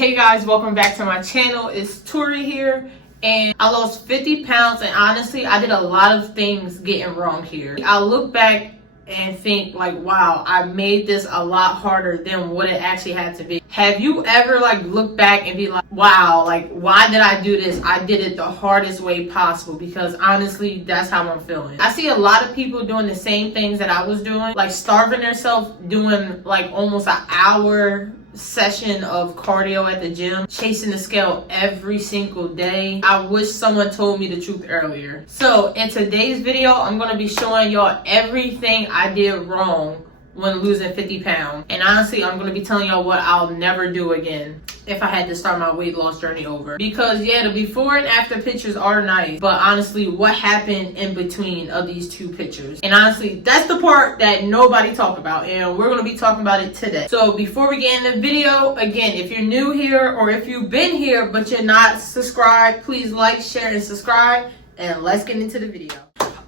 Hey guys, welcome back to my channel. It's Tori here, and I lost 50 pounds, and honestly I did a lot of things getting wrong here. I look back and think like, wow, I made this a lot harder than what it actually had to be. Have you ever look back and be like, wow, why did I do this? I did it the hardest way possible, because honestly that's how I'm feeling. I see a lot of people doing the same things that I was doing, like starving themselves, doing almost an hour session of cardio at the gym, chasing the scale every single day. I wish someone told me the truth earlier. So in today's video, I'm going to be showing y'all everything I did wrong when losing 50 pounds. And honestly, I'm going to be telling y'all what I'll never do again if I had to start my weight loss journey over. Because yeah, the before and after pictures are nice, but honestly, what happened in between of these two pictures? And honestly, that's the part that nobody talk about, and we're going to be talking about it today. So before we get in the video, again, if you're new here or if you've been here but you're not subscribed, please like, share, and subscribe, and let's get into the video.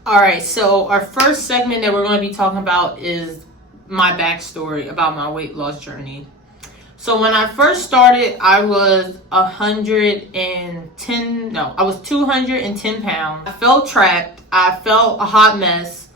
Alright, so our first segment that we're going to be talking about is my backstory about my weight loss journey. So when I first started, I was 210 pounds. I felt trapped. I felt a hot mess.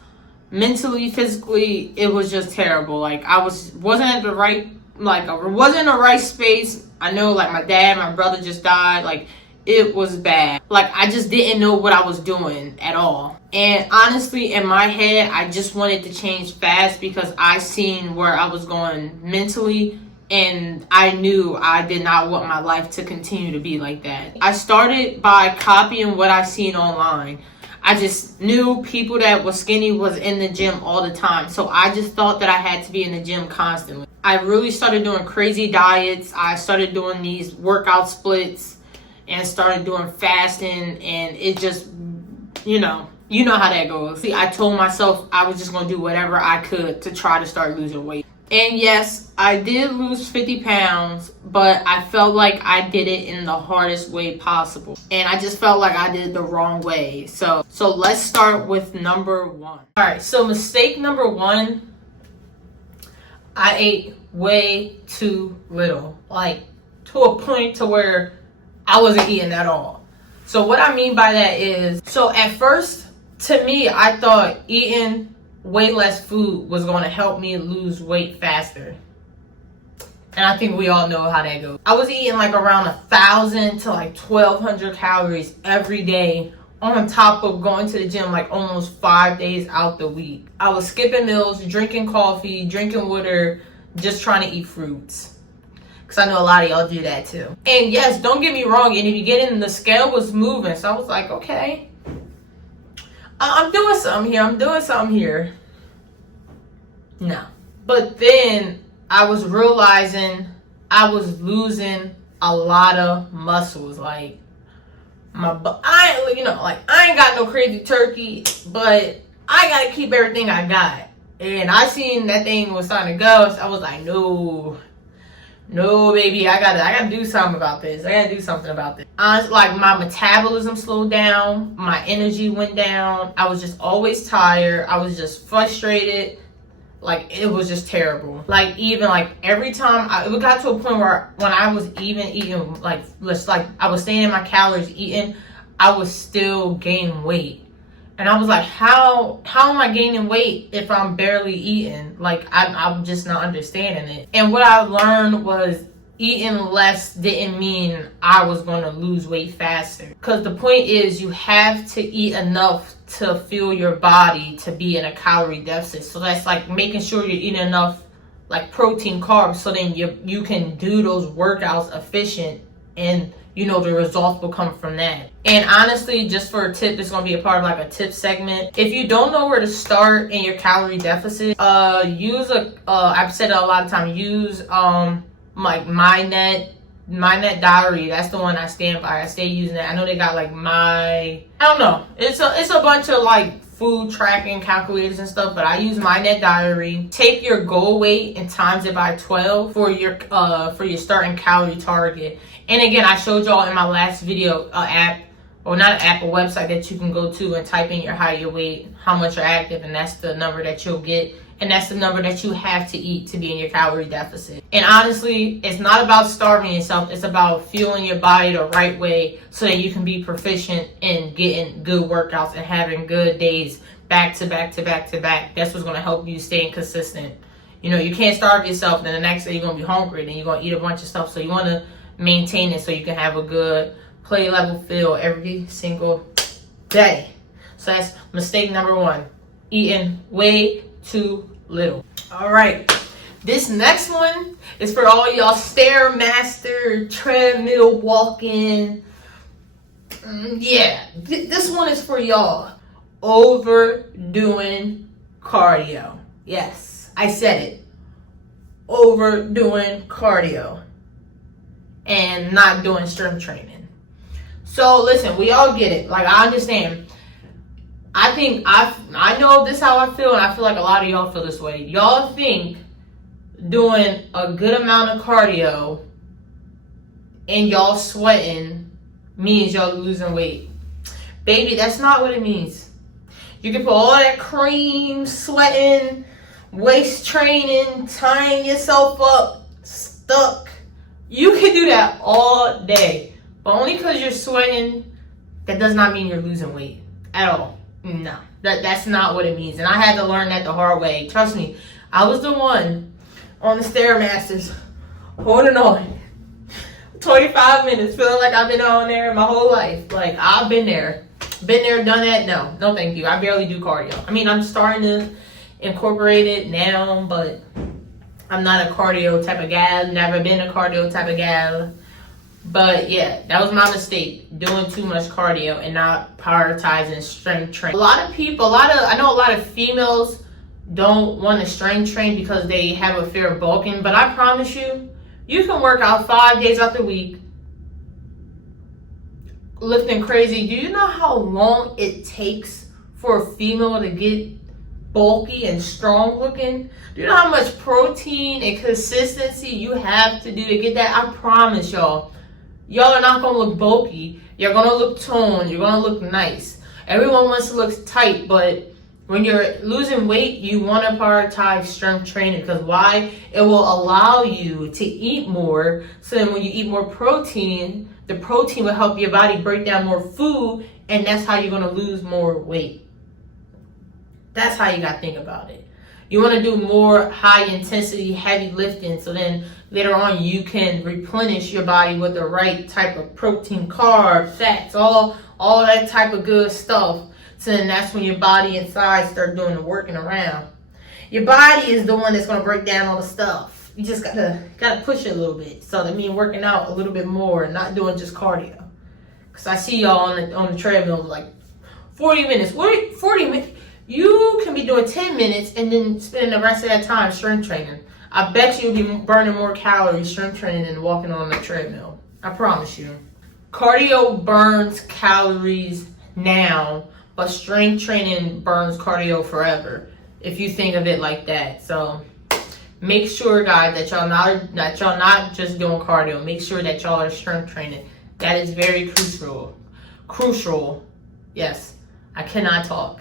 Mentally, physically, it was just terrible. I wasn't at the right, I wasn't in the right space. I know my dad, my brother just died. It was bad. I just didn't know what I was doing at all. And honestly, in my head, I just wanted to change fast because I seen where I was going mentally, and I knew I did not want my life to continue to be like that. I started by copying what I seen online. I just knew people that was skinny was in the gym all the time. So I just thought that I had to be in the gym constantly. I really started doing crazy diets. I started doing these workout splits and started doing fasting, and it just, you know how that goes. See, I told myself I was just going to do whatever I could to try to start losing weight. And yes, I did lose 50 pounds, but I felt like I did it in the hardest way possible. And I just felt like I did it the wrong way. So let's start with number one. All right, so mistake number one, I ate way too little. To a point to where I wasn't eating at all. So what I mean by that is, so at first, to me, I thought eating way less food was going to help me lose weight faster. And I think we all know how that goes. I was eating around 1,000 to 1,200 calories every day, on top of going to the gym almost 5 days out the week. I was skipping meals, drinking coffee, drinking water, just trying to eat fruits. Because I know a lot of y'all do that too. And yes, don't get me wrong, and if you get in, the scale was moving. So I was like, okay, I'm doing something here. No. But then I was realizing I was losing a lot of muscles. I ain't got no crazy turkey, but I gotta keep everything I got. And I seen that thing was starting to go, so I was like, no, baby, I gotta do something about this. Honestly, my metabolism slowed down, my energy went down. I was just always tired. I was just frustrated. It was just terrible. Every time, it got to a point where when I was even eating, I was staying in my calories eating, I was still gaining weight. And I was like, how am I gaining weight if I'm barely eating? I'm just not understanding it. And what I learned was eating less didn't mean I was going to lose weight faster. Because the point is, you have to eat enough to fuel your body to be in a calorie deficit. So that's making sure you're eating enough protein, carbs, so then you can do those workouts efficient, and the results will come from that. And honestly, just for a tip, it's going to be a part of a tip segment. If you don't know where to start in your calorie deficit, use I've said it a lot of times, use MyNet Diary. That's the one I stand by. I stay using that. I know they got I don't know. It's a bunch of food tracking calculators and stuff, but I use MyNet Diary. Take your goal weight and times it by 12 for your starting calorie target. And again, I showed y'all in my last video a website that you can go to and type in your height, your weight, how much you're active, and that's the number that you'll get. And that's the number that you have to eat to be in your calorie deficit. And honestly, it's not about starving yourself. It's about fueling your body the right way so that you can be proficient in getting good workouts and having good days back to back to back to back. That's what's going to help you stay consistent. You know, you can't starve yourself, then the next day you're going to be hungry, then you're going to eat a bunch of stuff. So you want to maintain it so you can have a good play level feel every single day. So that's mistake number 1, eating way too little. All right, this next one is for all y'all Stairmaster, treadmill walking. This one is for y'all overdoing cardio. Yes, I said it. Overdoing cardio and not doing strength training. So listen, we all get it. Like, I understand. I know this how I feel, and I feel like a lot of y'all feel this way. Y'all think doing a good amount of cardio and y'all sweating means y'all losing weight. Baby, that's not what it means. You can put all that cream, sweating, waist training, tying yourself up, stuck. You can do that all day. But only because you're sweating, that does not mean you're losing weight at all. No, that's not what it means. And I had to learn that the hard way. Trust me, I was the one on the Stairmasters holding on 25 minutes, feeling like I've been on there my whole life. Like, I've been there, done that. No thank you. I barely do cardio. I mean, I'm starting to incorporate it now, but I'm not a cardio type of gal. Never been a cardio type of gal. But yeah, that was my mistake, doing too much cardio and not prioritizing strength training. I know a lot of females don't want to strength train because they have a fear of bulking, but I promise you, you can work out 5 days out the week, lifting crazy. Do you know how long it takes for a female to get bulky and strong looking? Do you know how much protein and consistency you have to do to get that? I promise y'all. Y'all are not going to look bulky. You're going to look toned. You're going to look nice. Everyone wants to look tight, but when you're losing weight, you want to prioritize strength training. Because why? It will allow you to eat more. So then when you eat more protein, the protein will help your body break down more food, and that's how you're going to lose more weight. That's how you got to think about it. You want to do more high intensity, heavy lifting, so then later on you can replenish your body with the right type of protein, carbs, fats, all that type of good stuff. So then that's when your body inside start doing the working around. Your body is the one that's going to break down all the stuff. You just gotta push it a little bit. So that means working out a little bit more and not doing just cardio. Because I see y'all on the treadmill like 40 minutes. 40 minutes? You can be doing 10 minutes and then spending the rest of that time strength training. I bet you'll be burning more calories strength training than walking on the treadmill. I promise you. Cardio burns calories now, but strength training burns cardio forever, if you think of it like that. So make sure, guys, that y'all not just doing cardio. Make sure that y'all are strength training. That is very crucial. Yes, I cannot talk.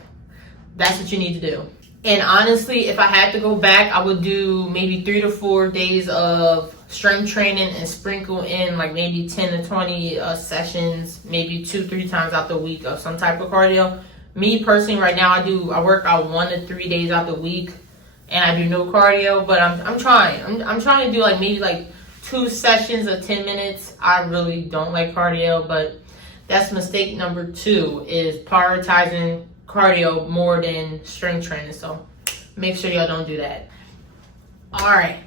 That's what you need to do. And honestly, if I had to go back, I would do maybe 3 to 4 days of strength training and sprinkle in like maybe 10 to 20 sessions, maybe 2-3 times out the week of some type of cardio. Me personally, right now, I work out 1 to 3 days out the week, and I do no cardio. But I'm trying. I'm trying to do like maybe like 2 sessions of 10 minutes. I really don't like cardio, but that's mistake number 2, is prioritizing cardio more than strength training. So make sure y'all don't do that. All right,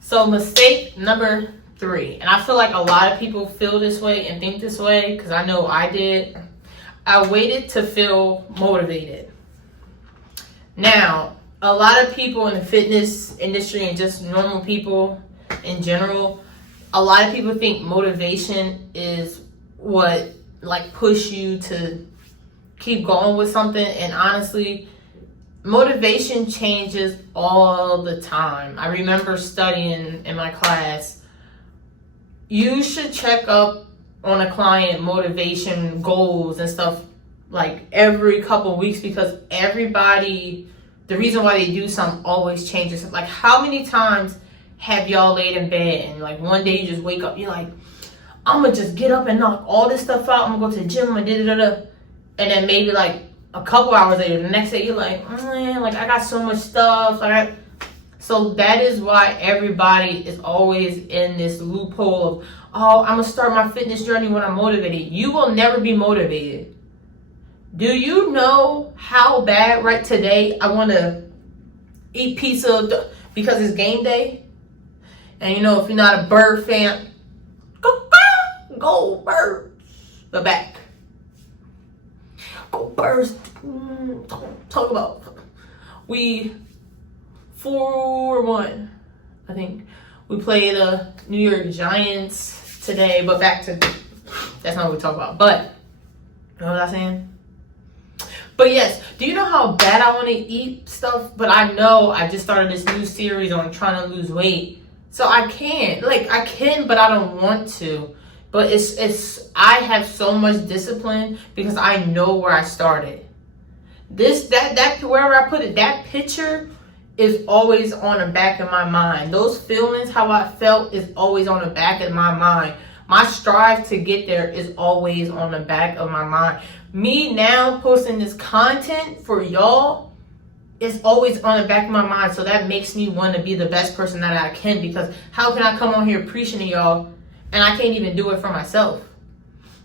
so mistake number 3, and I feel like a lot of people feel this way and think this way, because I know I did. I waited to feel motivated. Now, a lot of people in the fitness industry and just normal people in general, a lot of people think motivation is what like push you to keep going with something, and honestly, motivation changes all the time. I remember studying in my class, you should check up on a client motivation goals and stuff like every couple of weeks, because everybody the reason why they do something always changes. Like, how many times have y'all laid in bed and like one day you just wake up, you're like, I'm gonna just get up and knock all this stuff out. I'm gonna go to the gym, I'm gonna da-da-da-da. And then maybe like a couple hours later, the next day, you're like, man, like I got so much stuff. So that is why everybody is always in this loophole of, oh, I'm gonna start my fitness journey when I'm motivated. You will never be motivated. Do you know how bad right today I want to eat pizza because it's game day? And you know, if you're not a bird fan, go birds. The back. Go birds. Talk about. We 4-1. I think we play the New York Giants today. But back to, that's not what we talk about. But you know what I'm saying? But yes, do you know how bad I want to eat stuff? But I know I just started this new series on trying to lose weight. So I can't. Like, I can, but I don't want to. But I have so much discipline because I know where I started. That wherever I put it, that picture is always on the back of my mind. Those feelings, how I felt, is always on the back of my mind. My strive to get there is always on the back of my mind. Me now posting this content for y'all is always on the back of my mind. So that makes me want to be the best person that I can, because how can I come on here preaching to y'all and I can't even do it for myself?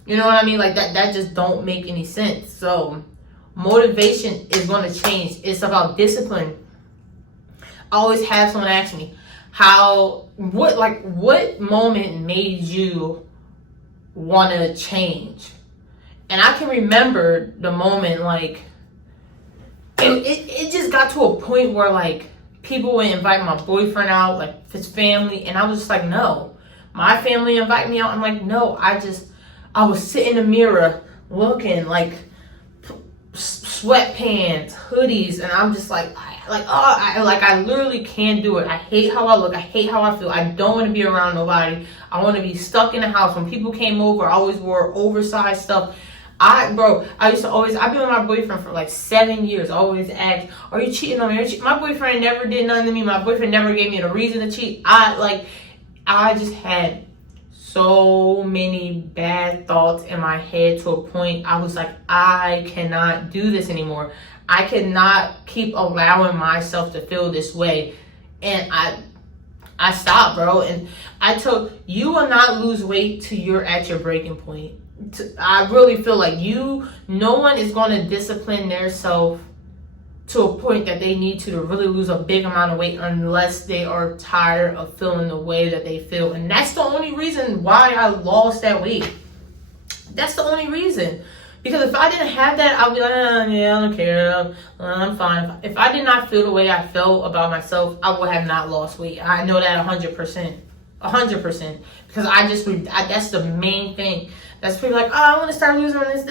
You know what I mean? Like that just don't make any sense. So motivation is going to change. It's about discipline. I always have someone ask me, what moment made you want to change? And I can remember the moment, like, it just got to a point where, like, people would invite my boyfriend out, like, his family, and I was just like, no. My family invite me out, I'm like, no. I was sitting in the mirror looking, like, sweatpants, hoodies, and I'm just like, I literally can't do it. I hate how I look. I hate how I feel. I don't want to be around nobody. I want to be stuck in the house. When people came over, I always wore oversized stuff. I've been with my boyfriend for like 7 years. I always ask, are you cheating on me? My boyfriend never did nothing to me. My boyfriend never gave me a reason to cheat. I just had so many bad thoughts in my head to a point I was like, I cannot do this anymore. I cannot keep allowing myself to feel this way. And I stopped, bro. And I told you will not lose weight till you're at your breaking point. I really feel like no one is going to discipline themselves to a point that they need to really lose a big amount of weight unless they are tired of feeling the way that they feel. And that's the only reason why I lost that weight. That's the only reason. Because if I didn't have that, I'd be like, yeah, I don't care. I'm fine. If I did not feel the way I felt about myself, I would have not lost weight. I know that 100%. 100%. Because that's the main thing. That's people like, oh, I want to start losing this.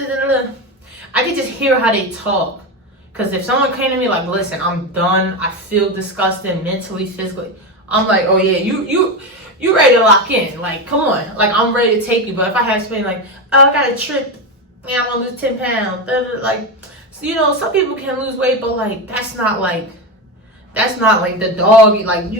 I can just hear how they talk. Because if someone came to me like, listen, I'm done. I feel disgusted mentally, physically. I'm like, oh yeah, you ready to lock in. Like, come on. Like, I'm ready to take you. But if I have something like, oh, I got a trip. Yeah, I want to lose 10 pounds. Like, so, you know, some people can lose weight, but like, that's not like the dog. Like,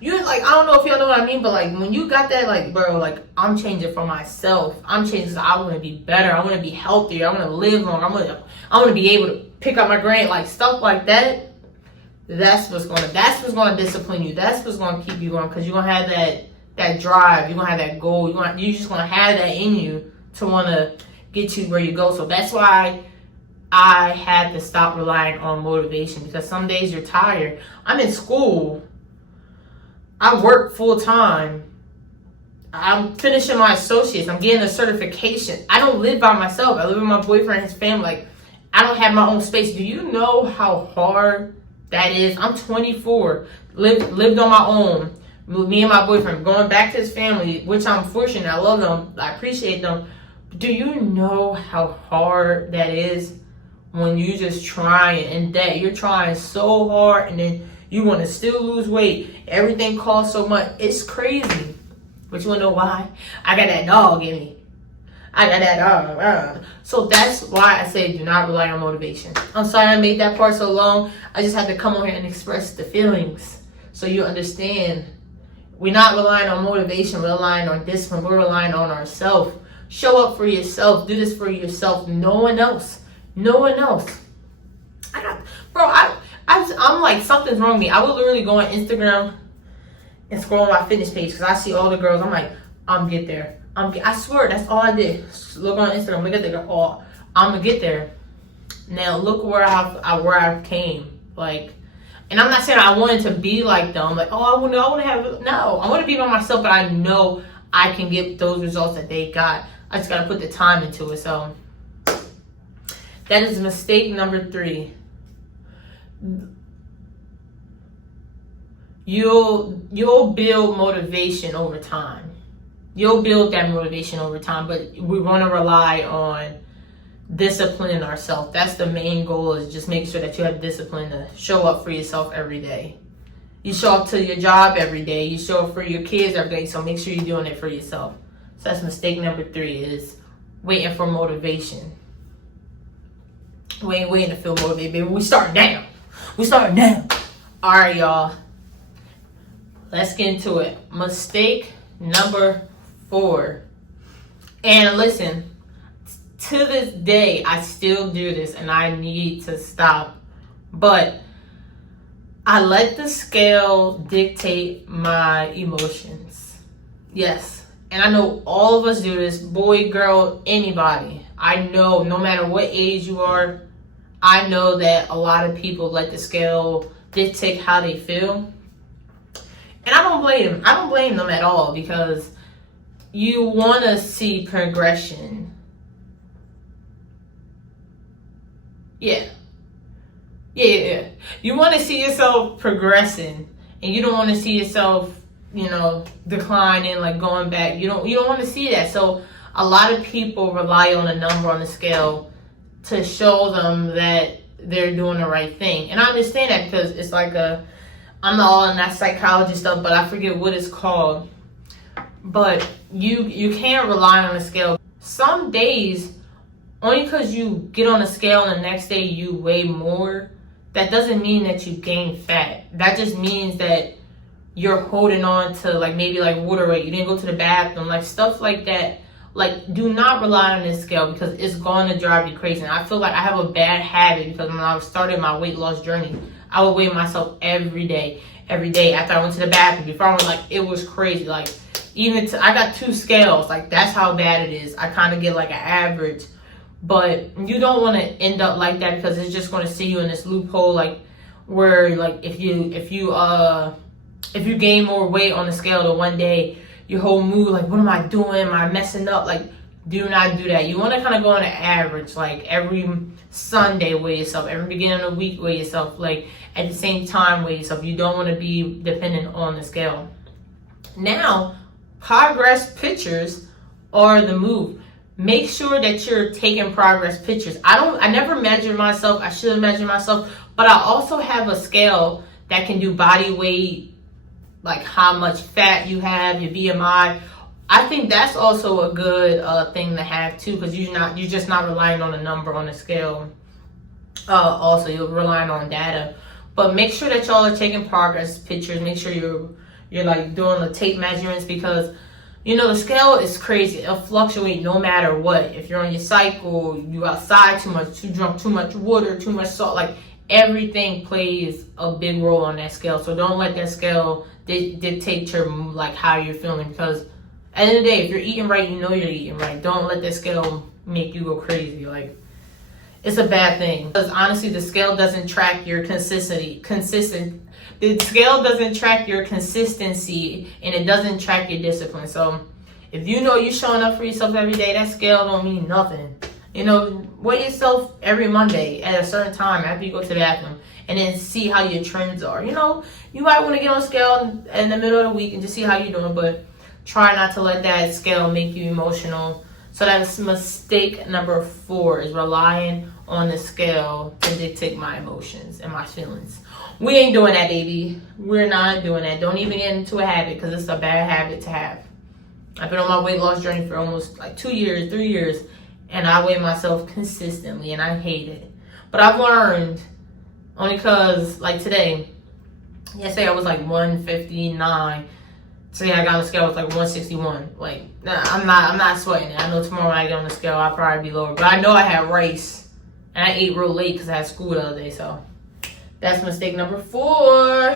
you're like, I don't know if y'all know what I mean, but like, when you got that, like, bro, like, I'm changing for myself. I'm changing because I want to be better. I want to be healthier. I want to live longer. I want to be able to pick up my grade, like, stuff like that. That's what's going to discipline you. That's what's going to keep you going, because you're going to have that drive. You're going to have that goal. You're just going to have that in you to want to get you where you go. So that's why I had to stop relying on motivation, because some days you're tired. I'm in school. I work full time. I'm finishing my associates. I'm getting a certification. I don't live by myself. I live with my boyfriend and his family. Like, I don't have my own space. Do you know how hard that is? I'm 24. Lived on my own. Me and my boyfriend going back to his family, which I'm fortunate. I love them. I appreciate them. Do you know how hard that is when you just trying and that you're trying so hard and then you want to still lose weight? Everything costs so much. It's crazy. But you want to know why? I got that dog in me. I got that. So that's why I say do not rely on motivation. I'm sorry I made that part so long. I just had to come on here and express the feelings so you understand. We're not relying on motivation. We're relying on discipline. We're relying on ourselves. Show up for yourself. Do this for yourself. No one else. No one else. I'm like, something's wrong with me. I would literally go on Instagram and scroll on my fitness page because I see all the girls. I'm like, I'm get there. I swear, that's all I did. Look on Instagram, look at the girl. Oh, I'm gonna get there. Now look where I came. Like, and I'm not saying I wanted to be like them. Like, oh, I want to have. No, I want to be by myself, but I know I can get those results that they got. I just gotta put the time into it. So that is mistake number 3. You'll build motivation over time. You'll build that motivation over time, but we want to rely on disciplining ourselves. That's the main goal, is just make sure that you have discipline to show up for yourself every day. You show up to your job every day. You show up for your kids every day, so make sure you're doing it for yourself. So that's mistake number 3, is waiting for motivation. We ain't waiting to feel motivated, baby. We starting now. All right, y'all. Let's get into it. Mistake number 4. And listen, to this day, I still do this and I need to stop. But I let the scale dictate my emotions. Yes. And I know all of us do this, boy, girl, anybody. I know no matter what age you are, I know that a lot of people let the scale dictate how they feel. And I don't blame them. I don't blame them at all, because you want to see progression. Yeah. You want to see yourself progressing, and you don't want to see yourself, declining, like going back. You don't want to see that. So a lot of people rely on a number on the scale to show them that they're doing the right thing. And I understand that, because it's like I'm not all in that psychology stuff, but I forget what it's called. But you can't rely on the scale. Some days, only because you get on the scale and the next day you weigh more, that doesn't mean that you gain fat. That just means that you're holding on to maybe water weight. You didn't go to the bathroom, stuff like that. Do not rely on this scale, because it's going to drive you crazy. And I feel like I have a bad habit, because when I started my weight loss journey, I would weigh myself every day after I went to the bathroom. Before I went, it was crazy. I got 2 scales. That's how bad it is. I kind of get an average. But you don't want to end up like that, because it's just going to see you in this loophole, where if you gain more weight on the scale the one day, your whole mood, what am I doing? Am I messing up? Do not do that. You want to kind of go on an average, every Sunday weigh yourself, every beginning of the week weigh yourself, at the same time weigh yourself. You don't want to be dependent on the scale. Now, progress pictures are the move. Make sure that you're taking progress pictures. I never measure myself. I should measure myself, but I also have a scale that can do body weight, how much fat you have, your BMI. I think that's also a good thing to have too, because you're just not relying on a number on the scale. Also, you're relying on data. But make sure that y'all are taking progress pictures. Make sure you're doing the tape measurements, because the scale is crazy. It'll fluctuate no matter what. If you're on your cycle, you outside too much, too drunk, too much water, too much salt, everything plays a big role on that scale. So don't let that scale dictate your how you're feeling, because at the end of the day, if you're eating right, you're eating right. Don't let that scale make you go crazy. It's a bad thing, because honestly, the scale doesn't track your consistency, and it doesn't track your discipline. So if you're showing up for yourself every day, that scale don't mean nothing. Weigh yourself every Monday at a certain time after you go to the bathroom, and then see how your trends are. You might want to get on a scale in the middle of the week and just see how you're doing, but try not to let that scale make you emotional. So that's mistake number 4, is relying on the scale to dictate my emotions and my feelings. We ain't doing that, baby. We're not doing that. Don't even get into a habit, because it's a bad habit to have. I've been on my weight loss journey for almost like 2 years, 3 years, and I weigh myself consistently, and I hate it. But I've learned, only because, like today, yesterday I was like 159. Today I got on the scale, I was like 161. Like, nah, I'm not sweating it. I know tomorrow when I get on the scale, I'll probably be lower. But I know I had rice, and I ate real late because I had school the other day, so that's mistake number 4.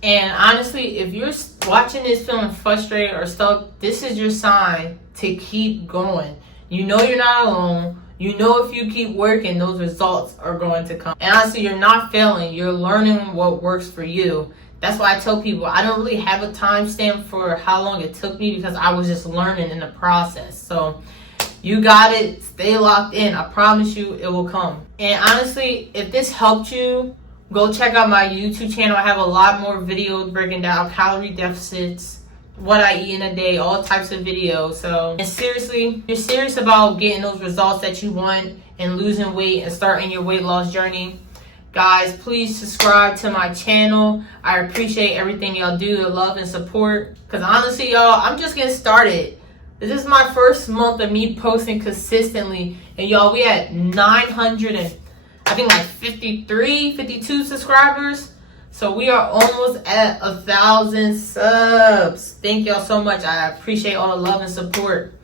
And honestly, if you're watching this feeling frustrated or stuck, this is your sign to keep going. You know you're not alone. You know if you keep working, those results are going to come. And honestly, you're not failing. You're learning what works for you. That's why I tell people I don't really have a timestamp for how long it took me, because I was just learning in the process. So you got it. Stay locked in. I promise you it will come. And honestly, if this helped you, go check out my YouTube channel. I have a lot more videos breaking down calorie deficits, what I eat in a day, all types of videos. So, and seriously, if you're serious about getting those results that you want and losing weight and starting your weight loss journey, guys, please subscribe to my channel. I appreciate everything y'all do, the love and support. Because honestly, y'all, I'm just getting started. This is my first month of me posting consistently. And y'all, we had 53, 52 subscribers. So we are almost at 1,000 subs. Thank y'all so much. I appreciate all the love and support.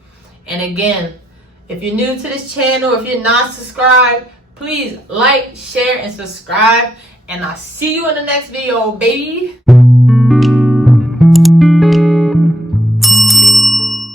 And again, if you're new to this channel, if you're not subscribed, please like, share, and subscribe. And I'll see you in the next video, baby.